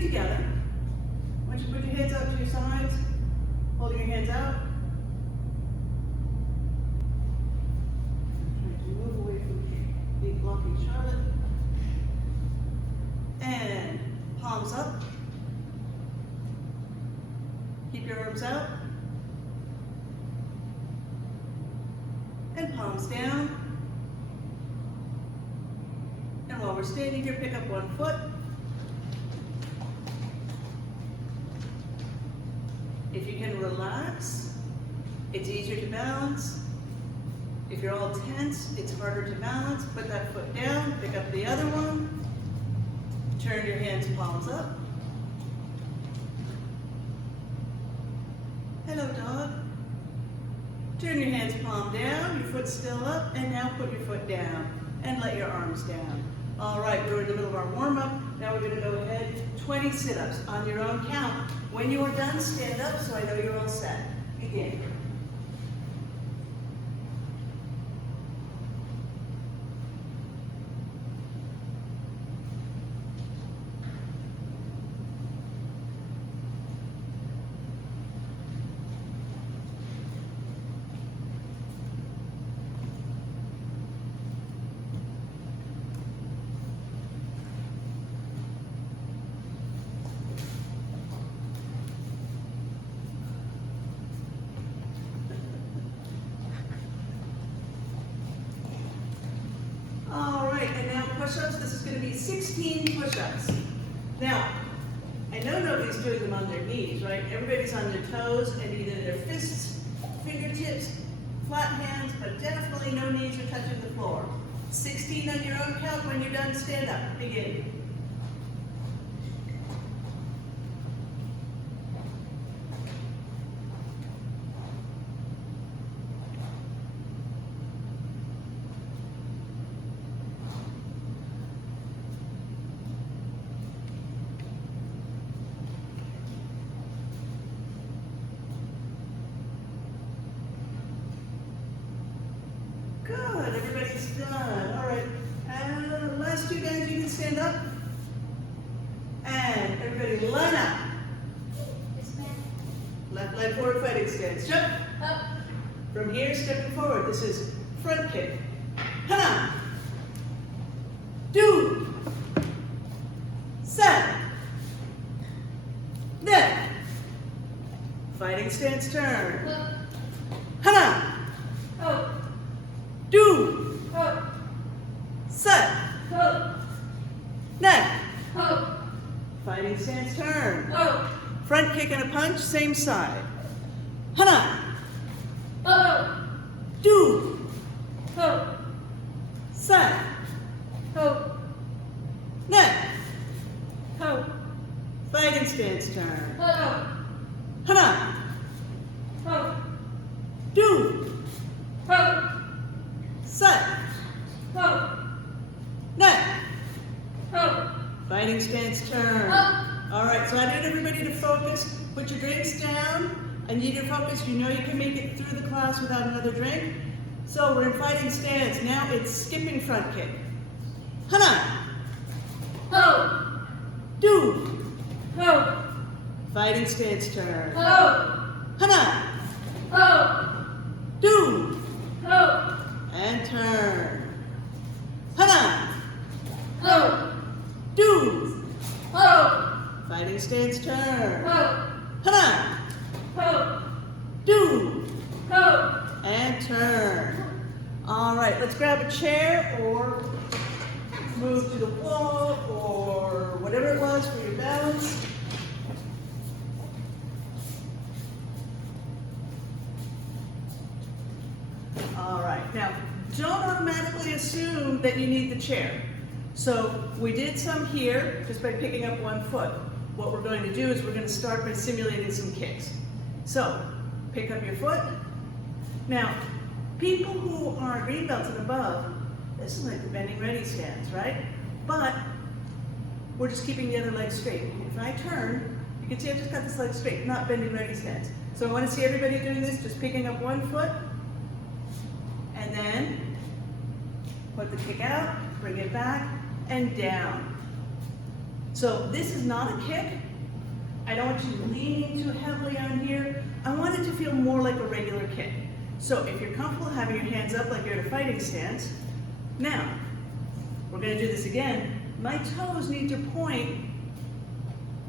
feet together. I want you to put your hands out to your sides, holding your hands out. Try to move away from the blocking Charlotte. And palms up. Keep your arms out. And palms down. And while we're standing here, pick up one foot. If you can relax, it's easier to balance. If you're all tense, it's harder to balance. Put that foot down, pick up the other one. Turn your hands, palms up. Hello, dog. Turn your hands, palm down, your foot's still up, and now put your foot down and let your arms down. All right, we're in the middle of our warm-up. Now we're gonna go ahead, 20 sit-ups on your own count. When you are done, stand up so I know you're all set. Begin. Push-ups. This is going to be 16 push-ups. Now, I know nobody's doing them on their knees, right? Everybody's on their toes and either their fists, fingertips, flat hands, but definitely no knees are touching the floor. 16 on your own count. When you're done, stand up. Begin. Good, everybody's done. All right, and last two guys, you can stand up. And everybody line up. Left leg forward fighting stance. Jump. Up. From here, stepping forward. This is front kick. Hana. Do. Set. Neck. Fighting stance turn. Hana. Oh. Do. Oh. Set. Oh. Neck. Oh. Fighting stance turn. Oh. Front kick and a punch, same side. Hana. Oh. Do. Oh. Set. Oh. Neck. Oh. Fighting stance turn. Oh. Hana. Oh. Do. Oh. Set. Oh. Neck. Oh. Fighting stance turn. Oh. All right, so I need everybody to focus. Put your drinks down. I need your focus. You know you can make it through the class without another drink. So we're in fighting stance. Now it's skipping front kick. Hana. Oh. Do. Oh. Fighting stance turn. Oh. Hana. Oh. Do. Oh. And turn. Hana. Oh. Do. Oh. Fighting stance turn. Oh. Hana. Oh. Do. Oh. And turn. All right, let's grab a chair or move to the wall or whatever it was for your balance. All right, now don't automatically assume that you need the chair. So we did some here just by picking up one foot. What we're going to do is we're going to start by simulating some kicks. So pick up your foot. Now, people who are green belts and above, this is like the bending ready stance, right? But we're just keeping the other leg straight. If I turn, you can see I've just got this leg straight, not bending ready stance. So I want to see everybody doing this, just picking up one foot, and then put the kick out, bring it back, and down. So this is not a kick. I don't want you leaning too heavily on here. I want it to feel more like a regular kick. So if you're comfortable having your hands up like you're in a fighting stance, now, we're going to do this again. My toes need to point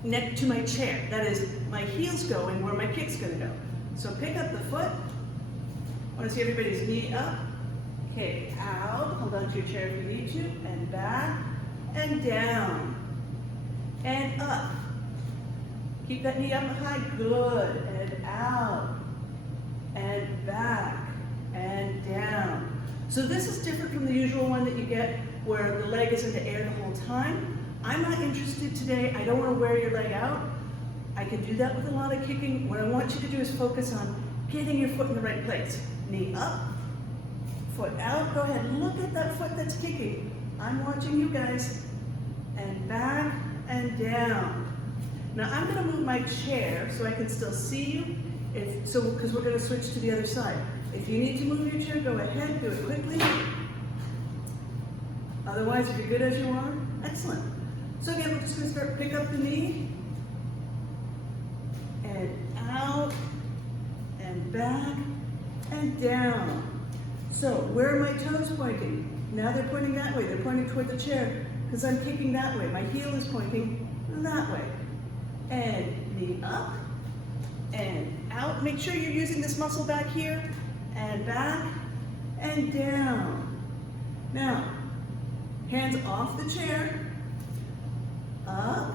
next to my chair. That is, my heel's going where my kick's going to go. So pick up the foot. I want to see everybody's knee up. Kick out. Hold on to your chair if you need to. And back. And down. And up. Keep that knee up high. Good. And out. And back. And down. So this is different from the usual one that you get where the leg is in the air the whole time. I'm not interested today. I don't want to wear your leg out. I can do that with a lot of kicking. What I want you to do is focus on getting your foot in the right place. Knee up, foot out. Go ahead, look at that foot that's kicking. I'm watching you guys. And back and down. Now I'm going to move my chair so I can still see you. Because we're going to switch to the other side. If you need to move your chair, go ahead, do it quickly. Otherwise, if you're good as you are, excellent. So again, we're just going to start, pick up the knee, and out, and back, and down. So where are my toes pointing? Now they're pointing that way. They're pointing toward the chair, because I'm kicking that way. My heel is pointing that way. And knee up, and out. Make sure you're using this muscle back here, and back, and down. Now, hands off the chair, up,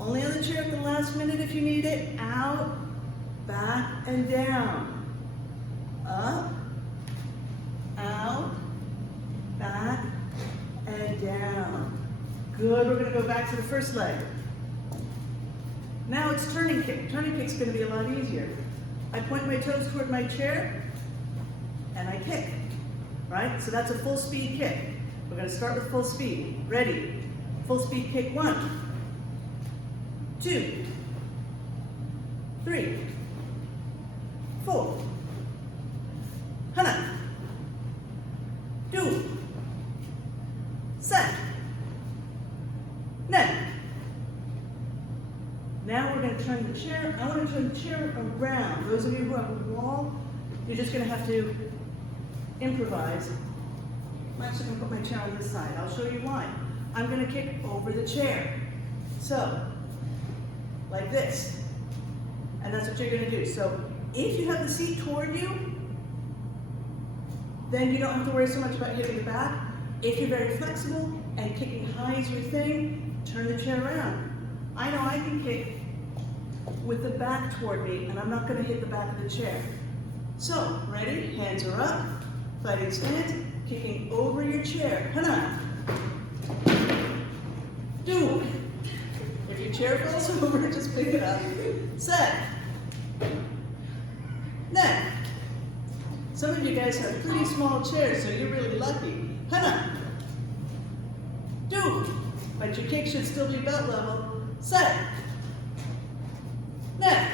only on the chair at the last minute if you need it, out, back, and down, up, out, back, and down. Good, we're going to go back to the first leg. Now it's turning kick. Turning kick's going to be a lot easier. I point my toes toward my chair, and I kick, right? So that's a full speed kick. We're going to start with full speed. Ready? Full speed kick. 1, 2, 3, 4. Hana. Do. Set. Net. Now we're going to turn the chair. I want to turn the chair around. Those of you who have a wall, you're just going to have to improvise. I'm actually going to put my chair on this side. I'll show you why. I'm going to kick over the chair. So, like this. And that's what you're going to do. So, if you have the seat toward you, then you don't have to worry so much about hitting the back. If you're very flexible and kicking high is your thing, turn the chair around. I know I can kick with the back toward me, and I'm not going to hit the back of the chair. So, ready? Hands are up, fighting stance, kicking over your chair. Hana. Do. If your chair falls over, just pick it up. Set. Net. Some of you guys have pretty small chairs, so you're really lucky. Hana. Do. But your kick should still be belt level. Set. Net.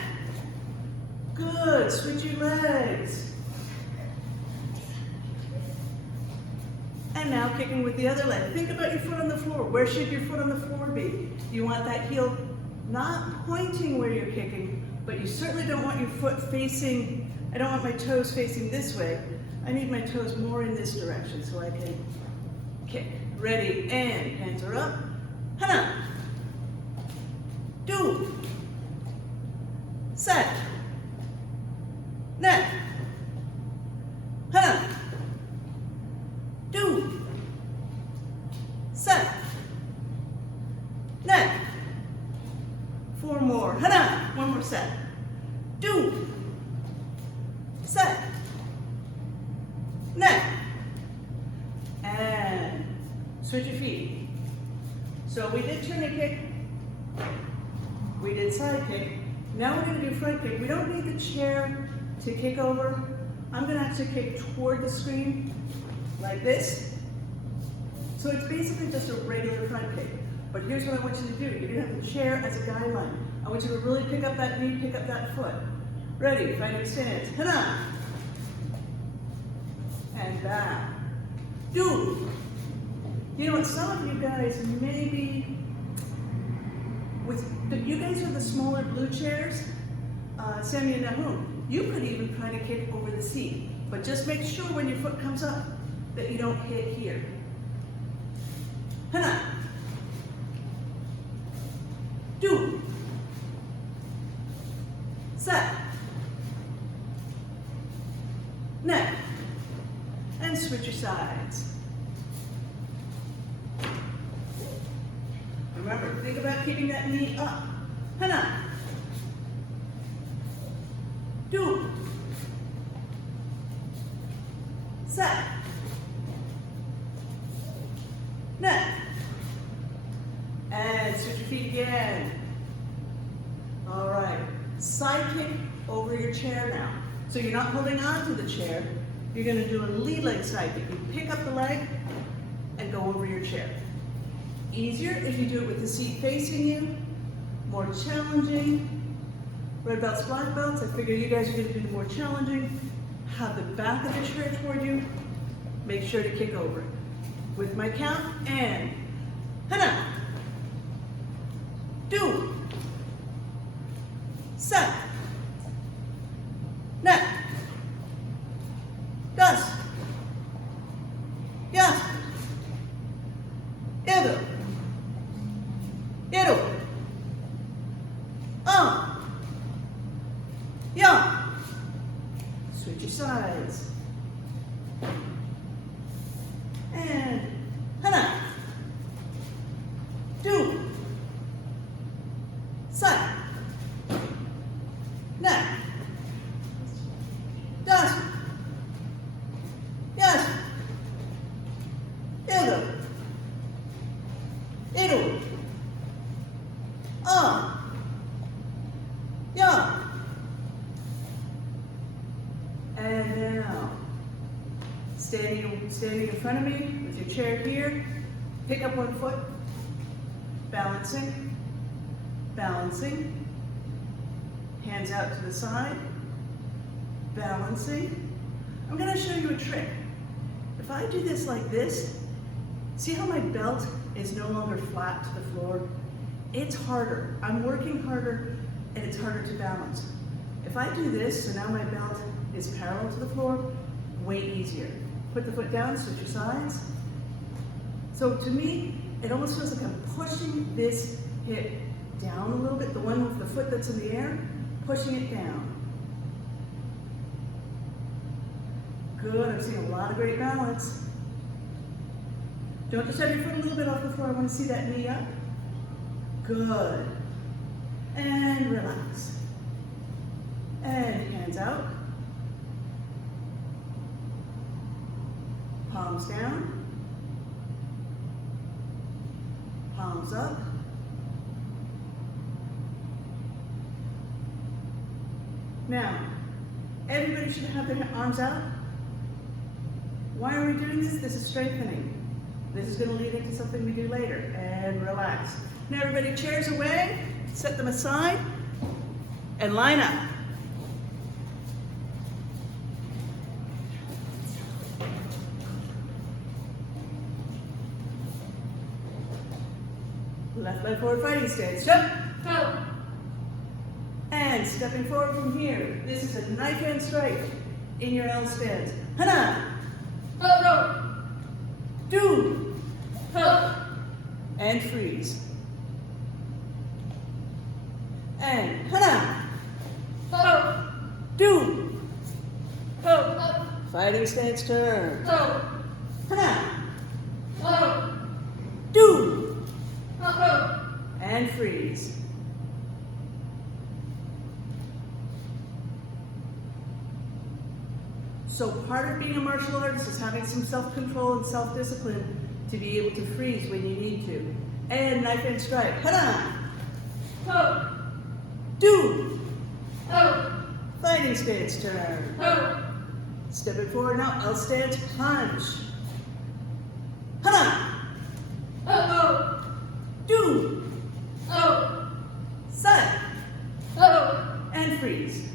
Good. Switch your legs. And now kicking with the other leg. Think about your foot on the floor. Where should your foot on the floor be? You want that heel not pointing where you're kicking, but you certainly don't want your foot facing, I don't want my toes facing this way. I need my toes more in this direction so I can kick. Ready, and hands are up. Hana. Do. Set. Net. Hana. Do. Set. Net. 4 more. Hana. 1 more set. Do. Set. Net. And switch your feet. So we did turn a kick. We did side kick. Now we're going to do front kick. We don't need the chair to kick over. I'm going to actually kick toward the screen like this. So it's basically just a regular front kick. But here's what I want you to do. You're going to have the chair as a guideline. I want you to really pick up that knee, pick up that foot. Ready, fighting stance. Hana. And back. Do. You know what, some of you guys maybe You guys are the smaller blue chairs. Sammy and Nahum, you could even try to kick over the seat, but just make sure when your foot comes up that you don't hit here. Hana. Do. Set. Neck. And switch your sides. Remember, think about keeping that knee up. Hana. Do. Set. Neck. And switch your feet again. All right. Side kick over your chair now. So you're not holding on to the chair. You're going to do a lead leg side kick. You pick up the leg and go over your chair. Easier if you do it with the seat facing you. More challenging. Red belts, black belts, I figure you guys are going to do the more challenging. Have the back of the chair toward you. Make sure to kick over. With my count, and hana. Do. Set. Neck. Das. Yes. Edo. Edo. Yeah. Switch your sides. And hana. Do. Set. Neck. Das. Yes. Edo. Edo. Yeah. And now, standing in front of me with your chair here, pick up one foot, balancing, balancing, hands out to the side, balancing. I'm going to show you a trick. If I do this like this, see how my belt is no longer flat to the floor? It's harder. I'm working harder and it's harder to balance. If I do this, so now my belt is parallel to the floor, way easier. Put the foot down, switch your sides. So to me, it almost feels like I'm pushing this hip down a little bit, the one with the foot that's in the air, pushing it down. Good, I'm seeing a lot of great balance. Don't just have your foot a little bit off the floor, I want to see that knee up. Good. And relax. And hands out. Palms down. Palms up. Now, everybody should have their arms out. Why are we doing this? This is strengthening. This is going to lead into something we do later. And relax. Now everybody, chairs away, set them aside, and line up. Left leg forward fighting stance. Jump. Go. And stepping forward from here. This is a knife hand strike in your L stance. Hana. Ho. Do. Ho. And freeze. And hana. Ho. Do. Ho. Fighting stance turn. Ho. Hana. Ho. Do. And freeze. So part of being a martial artist is having some self-control and self-discipline to be able to freeze when you need to. And knife and strike. Hana. Ho. Do. Ho. Fighting stance turn. Ho. Stepping forward now. L stance punch. Hana. Ho. Do. Ho. Set. Ho. And freeze.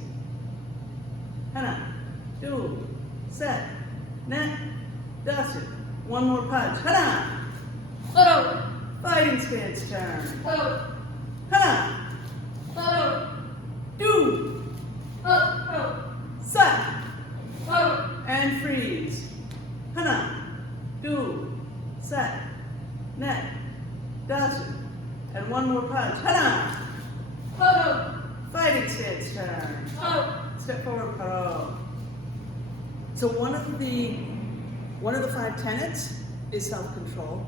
Hana. Do. Set. Net. Dust it. One more punch. Hana. Ho. Fighting stance turn. Ho. Hana. and freeze. Hana, do, set, net, dasu. And one more punch. Hana, ho, fighting stance turn. Ho, step forward, paro. So one of the 5 tenets is self-control.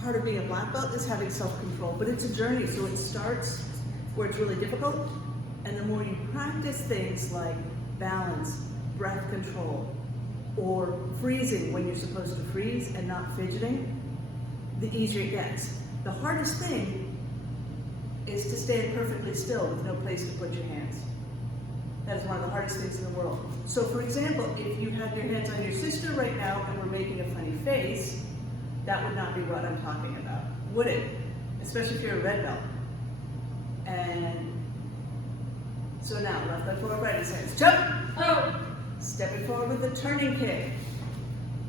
Part of being a black belt is having self-control, but it's a journey, so it starts where it's really difficult, and the more you practice things like balance, breath control, or freezing when you're supposed to freeze and not fidgeting, the easier it gets. The hardest thing is to stand perfectly still with no place to put your hands. That is one of the hardest things in the world. So for example, if you had your hands on your sister right now and were making a funny face, that would not be what I'm talking about, would it? Especially if you're a red belt. And so now, left leg forward, right hands, jump, oh, stepping forward with a turning kick.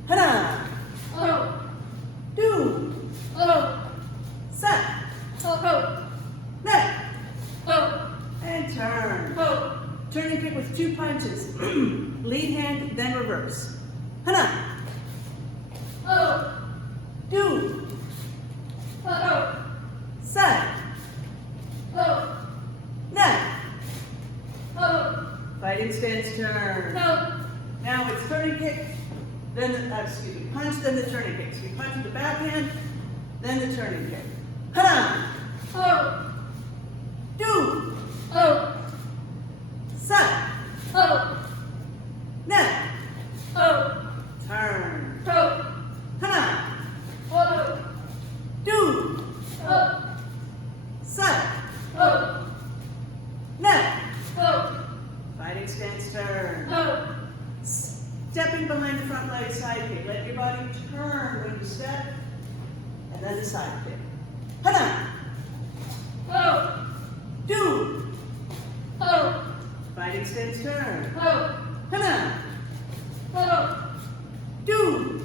Hana, oh, do, oh, set, oh, net, oh, and turn. Oh. Turning kick with 2 punches. Lead hand, then reverse. Hana, oh, do, oh, set, oh, net, oh, fighting stance turn. Oh. Now it's turning kick, then punch, then the turning kick. So you punch with the backhand, then the turning kick. Hana, oh, do, oh, set, oh, net, oh, turn, oh, hana, oh, do, oh, set, oh, net, oh, fighting stance turn, oh, stepping behind the front leg side kick. Let your body turn when you step, and then the side kick. Hana, oh, do, oh, fighting stance turn. Oh, hana, oh, do,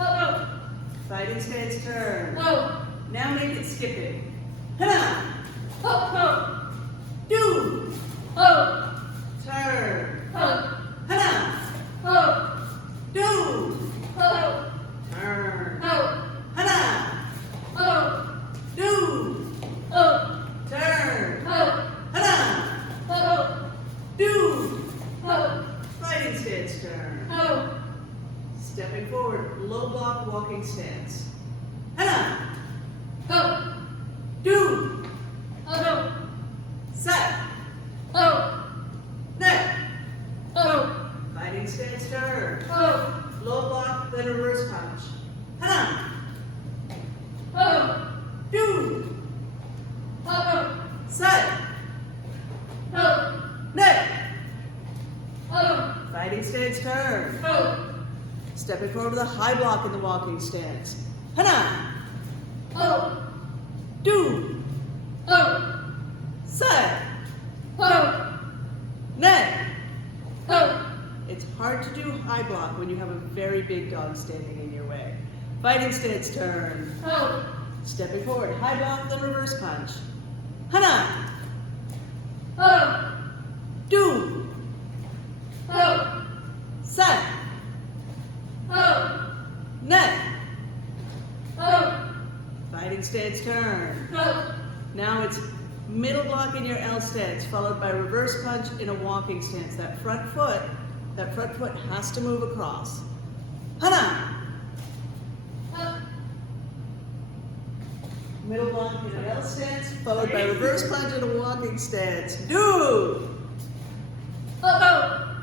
oh, fighting stance turn. Oh, now make it skipping. Hana, oh, do, oh, turn. Oh, hana, oh, do, oh, turn. Oh, hana, oh, do, oh, turn. Oh, hana, oh, do, oh, fighting stance turn. Oh, stepping forward, low block walking stance. Hana, oh, do, oh, set, oh, net, oh, fighting stance turn. Oh, low block, then reverse punch. Hana, oh, do, oh, set, oh, net, oh, fighting stance turn. Oh, stepping forward with a high block in the walking stance. Hana, oh, do, oh, set, oh, net. Oh, it's hard to do high block when you have a very big dog standing in your way. Fighting stance turn. Oh, stepping forward, high block, then reverse punch. Hana, oh, do, oh, set, oh, net, oh, fighting stance turn. Oh, now it's middle block in your L stance, followed by reverse punch in a walking stance. That front foot has to move across. Hana, middle block in an L stance, followed by reverse punch in a walking stance. Do, oh,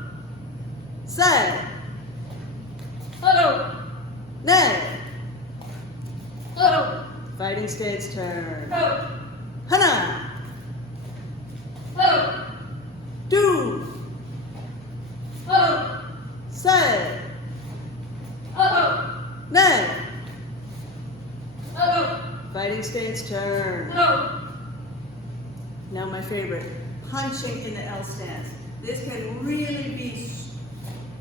set, oh, net, oh, fighting stance turn. Oh, hana, oh, do, oh, set, oh, net, oh, fighting stance turn. Oh. Now my favorite, punching in the L stance. This can really be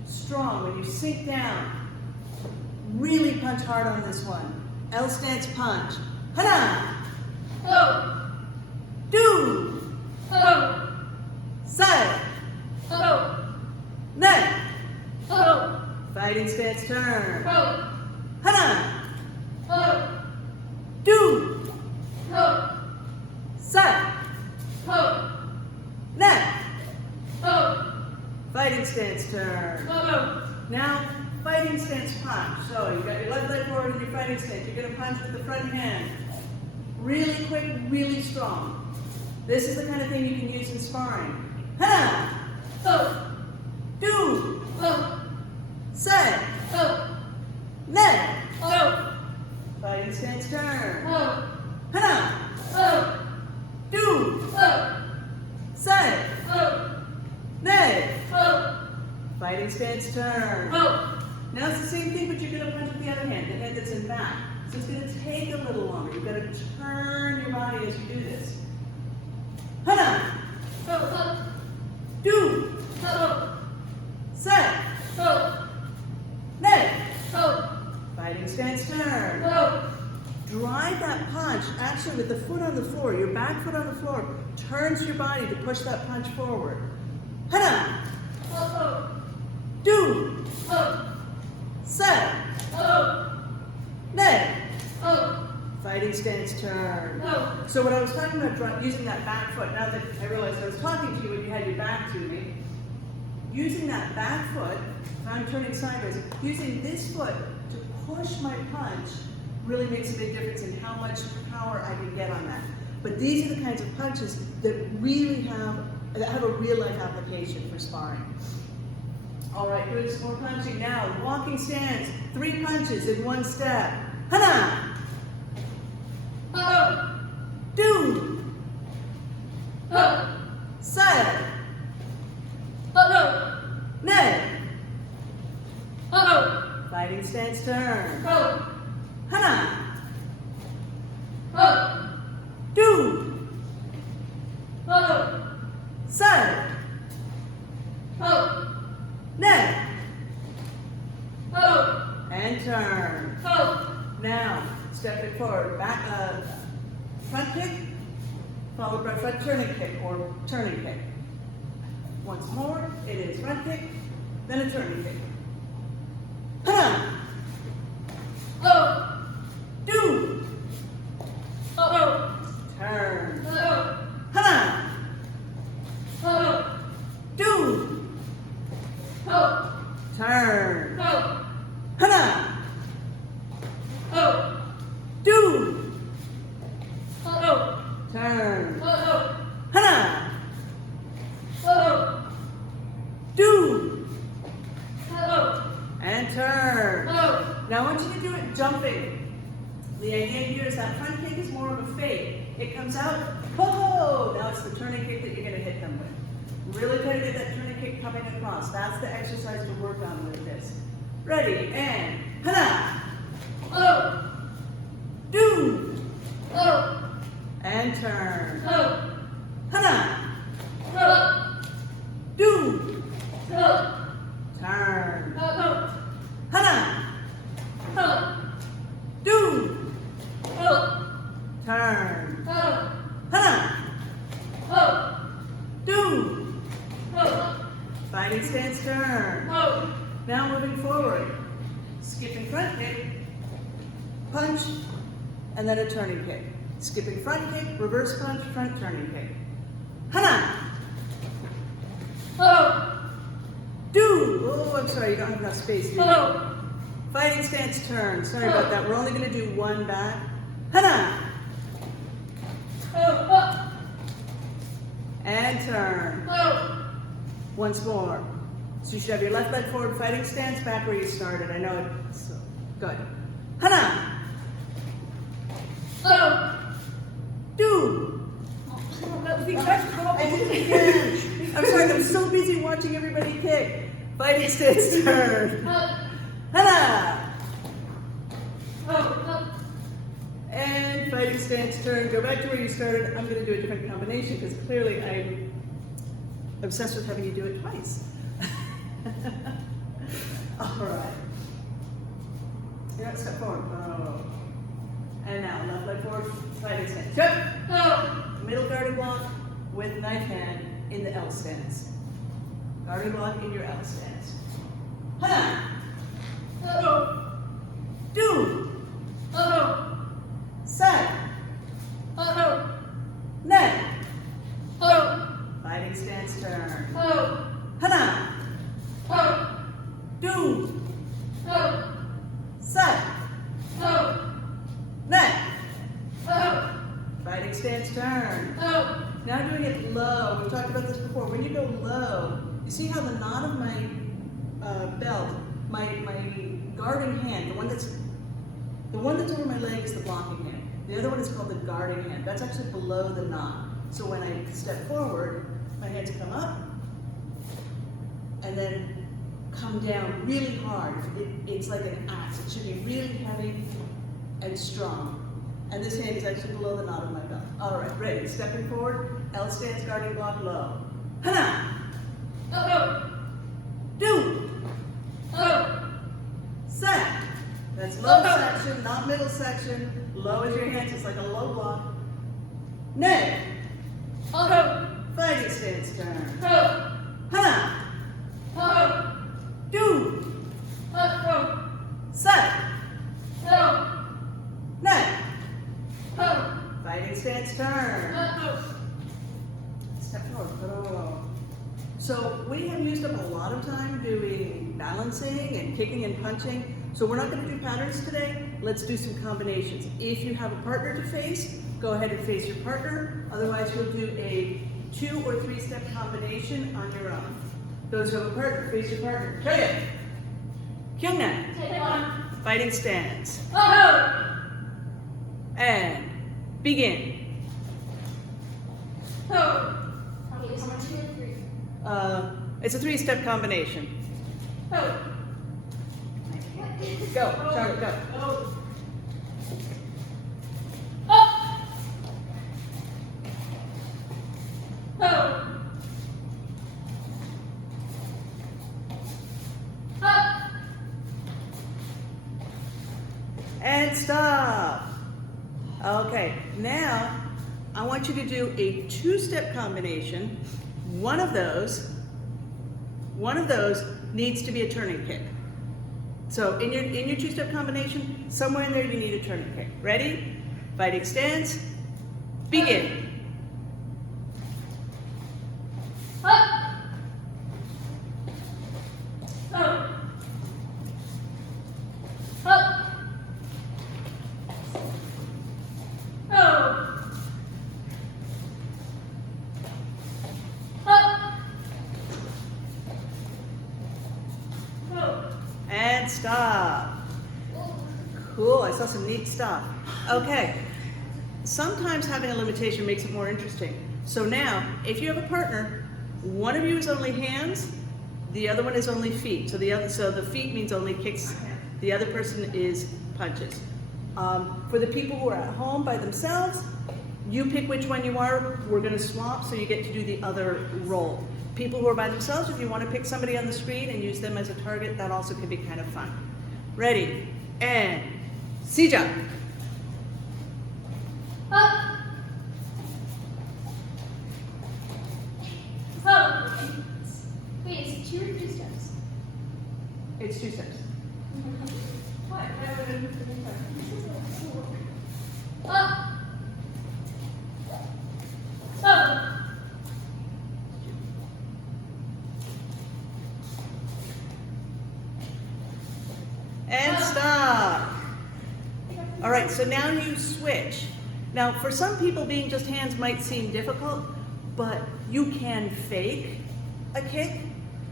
strong when you sink down. Really punch hard on this one. L stance punch. Hana, oh, do, oh, set, oh, net, Fighting stance, turn. Ho. Hana. Ho. Do. Ho. Side. Ho. Neck. Ho. Fighting stance, turn. Ho. Now, fighting stance punch. So you got your left leg forward in your fighting stance. You're going to punch with the front hand. Really quick, really strong. This is the kind of thing you can use in sparring. Hana. Ho. Do. Ho. Side. Ho. Neck. Ho. Fighting stance, turn. Ho. Hana. Ho. Do. Ho. Side. Ho. Neck. Ho. Fighting stance, turn. Ho. Now it's the same thing, but you're going to punch with the other hand, the hand that's in back. So it's going to take a little longer. You've got to turn your body as you do this. Hana. Ho. Ho. Do. Ho. Side. Ho. Neck. Ho. Fighting stance, turn. Ho. Drive that punch, actually with the foot on the floor, your back foot on the floor, turns your body to push that punch forward. Hana. Ho. Do. Ho. Side. Ho. Neck. Ho. Fighting stance, turn. Ho. So what I was talking about, using that back foot, now that I realized I was talking to you when you had your back to me, using that back foot, if I'm turning sideways, using this foot to push my punch really makes a big difference in how much power I can get on that. But these are the kinds of punches that really have a real life application for sparring. All right, doing some more punching now. Walking stance, 3 punches in 1 step. Hana. Ho. Do. Ho. Side. Ho. Neck. Ho. Fighting stance, turn. Ho. Hana. Ho. Do. Ho. Side. Ho. Neck. Ho. And turn. Ho. Now, step it forward. Back, front kick, followed by front turning kick or turning kick. Once more, it is front kick, then a turning kick. Hana. Ho. Do. Ho. Turn. Ho. Hana. Ho. Do. Ho. Turn. Ho. Hana. Ho. Do. Ho. Turn. Ho. Hana. Ho. Do. Ho. And turn. Ho. Now I want you to do it jumping. The idea here is that front kick is more of a fade. It comes out, ho! Now it's the turning kick that you're going to hit them with. Really try to get that turning kick coming across. That's the exercise to work on with this. Ready, and hana! Ho. Do! Ho. And turn. Ho. Hana! Ho. Do! Ho. Turn. Ho. Hana! Ho. Do! Ho. Turn. Ho. Hana! Ho. Do! Ho. Fighting stance, turn. Ho. Now moving forward. Skipping front kick, punch, and then a turning kick. Skipping front kick, reverse punch, front turning kick. Hana! Ho. Do! Oh, I'm sorry, you don't have enough space here. Ho. Fighting stance, turn. Sorry about that. We're only going to do 1 back. Hana! Ho. And turn. Ho. Once more. So you should have your left leg forward, fighting stance, back where you started. I know it's good. Hana! Ho. Do! That was the exact problem. I did it again. I'm sorry, I'm so busy watching everybody kick. Fighting stance, turn. Ho. Hana! Ho. And fighting stance, turn. Go back to where you started. I'm going to do a different combination because clearly I'm obsessed with having you do it twice. All right. Yeah, step forward. Oh. And now left leg forward, fighting stance. Jump! Ho. Middle guarding block with knife hand in the L stance. Guarding block in your L stance. Hana! do, ho, set, ho, net, ho, fighting stance turn, ho, hana, ho, do, ho, set, ho, net, ho, fighting stance turn. ho. Now doing it low. We've talked about this before. When you go low, you see how the knot of my belt, my guarding hand, the one that's over my leg is the blocking hand. The other one is called the guarding hand. That's actually below the knot. So when I step forward, my hands come up and then come down really hard. It's like an axe. It should be really heavy and strong. And this hand is actually below the knot of my belt. All right, ready. Stepping forward, L stance, guarding block, low. Hana, Ho, do, ho, set. That's low section, not middle section. Low is your hands, it's like a low block. Net, ho, fighting stance turn. ho, Hana, ho, do, ho, set. ho, Net, ho, fighting stance turn. ho. Step forward, oh. So we have used up a lot of time doing balancing and kicking and punching. So we're not going to do patterns today. Let's do some combinations. If you have a partner to face, go ahead and face your partner. Otherwise, you'll do a 2 or 3 step combination on your own. Those who have a partner, face your partner. Kyoye, Kyungnan, Taekwon. fighting stance, Ho, and begin. ho. How much? 2 or 3? It's a 3-step combination. Ho. Go, Charlotte, go. Ho. Up. Ho. Up. And stop. Okay, now I want you to do a 2-step combination. One of those needs to be a turning kick. So in your 2-step combination, somewhere in there you need a turning kick. Ready? Fighting stance. Begin. Up. Ho. Up. Ho. Up. Ho. And stop. Cool, I saw some neat stuff. Okay, sometimes having a limitation makes it more interesting. So now, if you have a partner, one of you is only hands, the other one is only feet. So the feet means only kicks, the other person is punches. For the people who are at home by themselves, you pick which one you are. We're gonna swap so you get to do the other role. People who are by themselves, if you want to pick somebody on the screen and use them as a target, that also can be kind of fun. Ready, and 시작. Up. Ho. Wait, it's 2 or 3 steps? It's 2 steps. What? Up. Ho. And stop. All right, so now you switch. Now, for some people, being just hands might seem difficult, but you can fake a kick,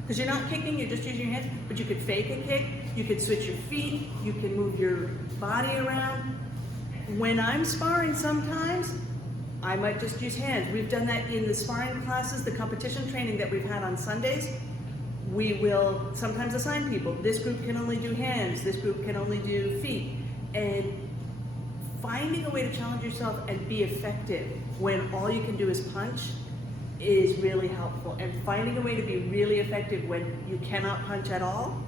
because you're not kicking, you're just using your hands, but you could fake a kick, you could switch your feet, you can move your body around. When I'm sparring sometimes, I might just use hands. We've done that in the sparring classes, the competition training that we've had on Sundays. We will sometimes assign people, this group can only do hands, this group can only do feet. And finding a way to challenge yourself and be effective when all you can do is punch is really helpful. And finding a way to be really effective when you cannot punch at all,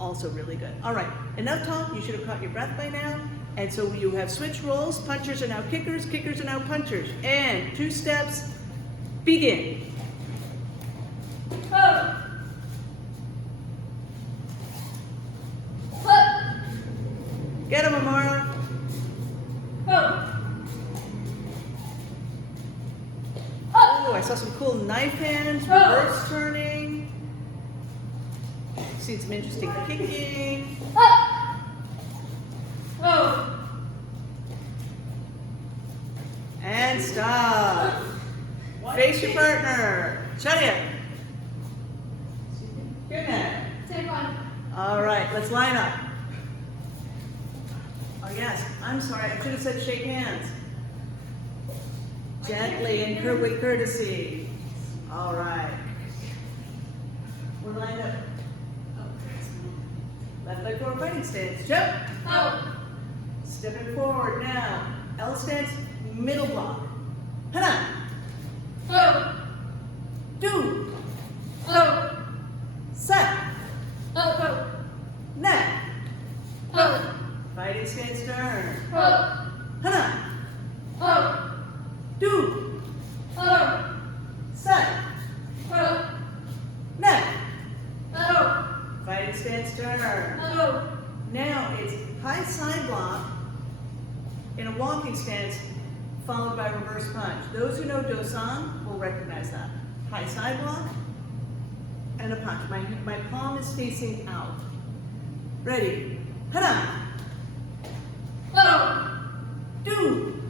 also really good. All right, enough talk, you should have caught your breath by now. And so you have switch roles, punchers are now kickers, kickers are now punchers. And 2 steps, begin. Ho. Up. Get him, Amara. Go. Oh, I saw some cool knife hands, reverse turning. Seen some interesting kicking. Up. Go. And stop. Face your partner. Chaya. Good night. Taekwon-do. All right, let's line up. Oh yes, I'm sorry, I should have said shake hands. Gently and with courtesy. All right. We're lined up. Left leg forward fighting stance. Jump. Go. Stepping forward now. L stance, middle block. Hana. Go. Do. Go. Set. Go. Neck. Go. Fighting stance turn. Go. Hana. Go. Do. Go. Set. Go. Neck. Go. Fighting stance turn. Go. Now it's high side block in a walking stance followed by reverse punch. Those who know Dosan will recognize that. High side block and a punch. My palm is facing out. Ready. Hana. Go. Do.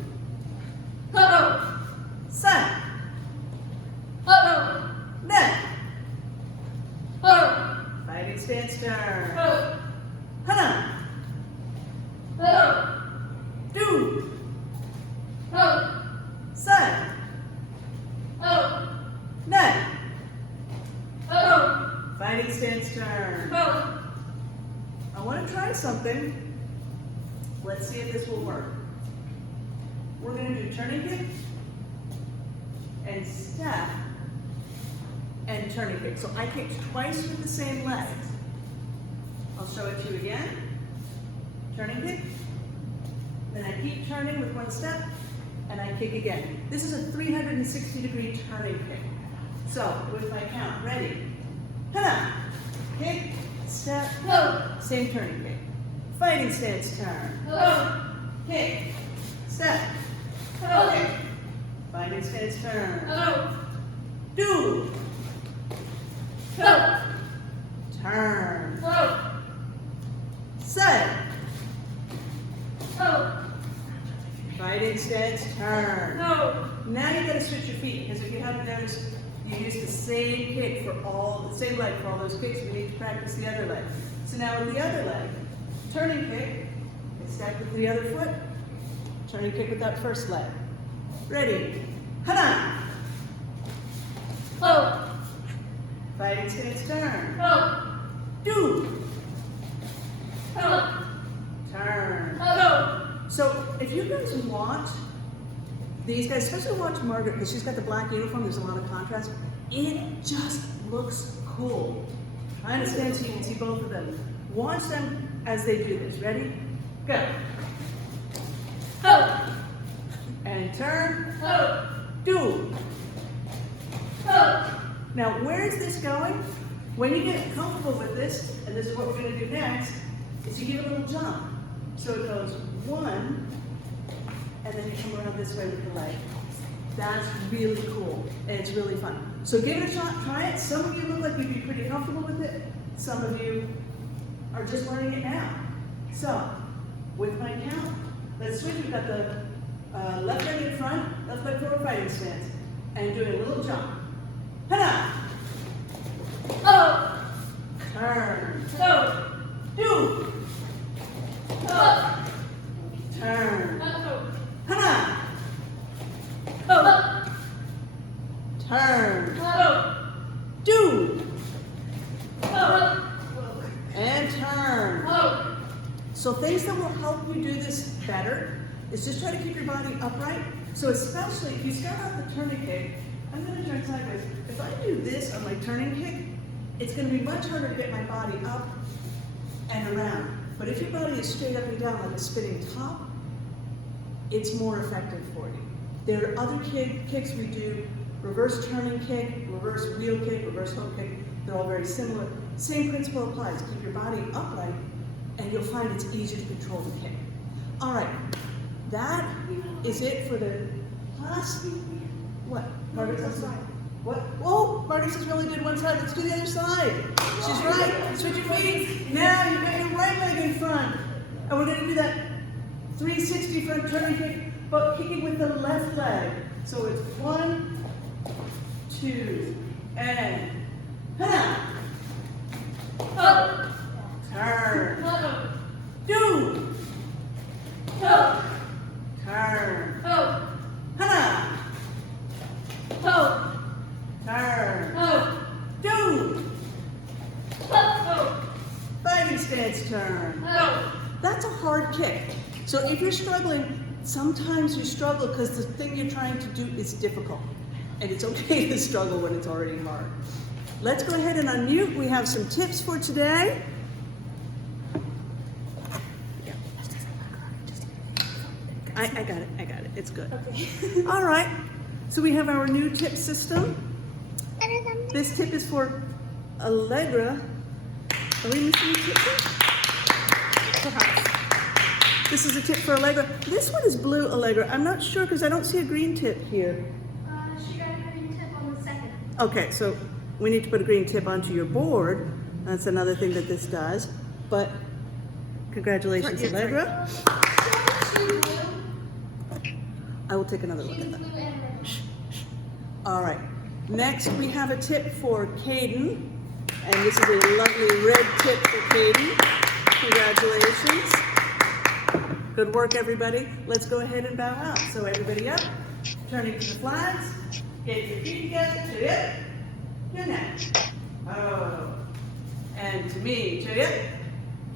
Go. Set. Go. Neck. Go. Fighting stance turn. Go. Hana. Go. Do. Go. Set. Go. Neck. Go. Fighting stance turn. Go. I want to try something. Let's see if this will work. We're going to do turning kick and step and turning kick. So I kick twice with the same leg. I'll show it to you again. Turning kick. Then I keep turning with one step and I kick again. This is a 360-degree turning kick. So with my count, ready? Hana. Kick, step, Go. same turning kick. Fighting stance turn. Go. Kick, step, Go. kick. Fighting stance turn. Go. Do, Go. turn. Go. Set, Go. fighting stance turn. Go. Now you gotta switch your feet, because if you haven't noticed, you use the same kick for the same leg for all those kicks. We need to practice the other leg. So now with the other leg, turning kick, step with the other foot, turning kick with that first leg. Ready? Hana! Go. Fighting stance turn. Go. Do, Go. turn. Go. So if you guys watch these guys, especially watch Margaret, because she's got the black uniform, there's a lot of contrast. It just looks cool. I understand so you can see both of them. Watch them as they do this. Ready? Go. Go. And turn. Go. Do. Go. Now, where is this going? When you get comfortable with this, and this is what we're going to do next, is you give a little jump. So it goes one, and then you come around this way with the leg. That's really cool, and it's really fun. So give it a shot, try it. Some of you look like you'd be pretty comfortable with it. Some of you are just learning it now. So, with my count, let's switch. We've got the left leg in front, left leg forward fighting stance, and doing a little jump. Hana! Go. Turn. Go. Do. Go. Turn. Go. Hana! Go. Turn. Go. Do. Go. And turn. Go. So things that will help you do this better is just try to keep your body upright. So especially if you start out the turning kick, I'm going to turn sideways. If I do this on my turning kick, it's going to be much harder to get my body up and around. But if your body is straight up and down like a spinning top, it's more effective for you. There are other kicks we do, reverse turning kick, reverse wheel kick, reverse hook kick. They're all very similar. Same principle applies. Keep your body upright and you'll find it's easier to control the kick. All right, that is it for the class. What? Margaret says what? Whoa, Margaret says we only did one side. Let's do the other side. She's right. Switch your feet. Now you've got your right leg in front. And we're going to do that 360 front turning kick, but kicking with the left leg. So it's 1, 2, and ha! Up. Turn. Up. Do. Up. Turn. Up. Ha! Up. Turn. Up. Do. Up. Fighting stance turn. Up. That's a hard kick. So if you're struggling, sometimes you struggle because the thing you're trying to do is difficult. And it's okay to struggle when it's already hard. Let's go ahead and unmute. We have some tips for today. I got it, it's good. Okay. All right, so we have our new tip system. This tip is for Allegra. Are we missing a tip here? Perhaps. This is a tip for Allegra. This one is blue, Allegra. I'm not sure because I don't see a green tip here. She got a green tip on the second. Okay, so we need to put a green tip onto your board. That's another thing that this does. But congratulations, Allegra. I will take another look at that. All right. Next, we have a tip for Caden. And this is a lovely red tip for Caden. Congratulations. Good work, everybody. Let's go ahead and bow out. So everybody up, turning to the flags. Get your feet together. To it. Good night. Oh. And to me. To it.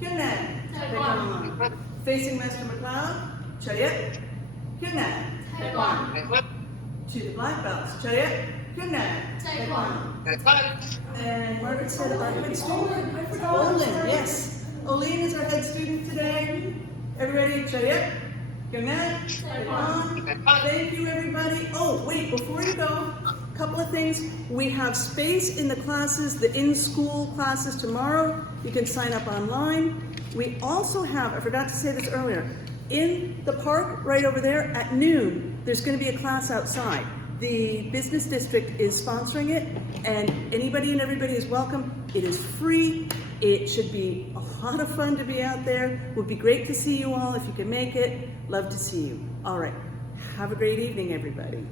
Good night. Taekwon. Facing Master McLeod. Chariot. Good night. Taekwon. To the black belts. Chariot. Good night. Taekwon. And Margaret said our head student. Olin, yes. Olin is our head student today. Everybody, Chariot. Good night. Taekwon. Thank you, everybody. Oh, wait, before you go, a couple of things. We have space in the classes, the in-school classes tomorrow. You can sign up online. We also have, I forgot to say this earlier, in the park right over there at noon, there's going to be a class outside. The business district is sponsoring it, and anybody and everybody is welcome. It is free. It should be a lot of fun to be out there. Would be great to see you all if you can make it. Love to see you. All right. Have a great evening, everybody.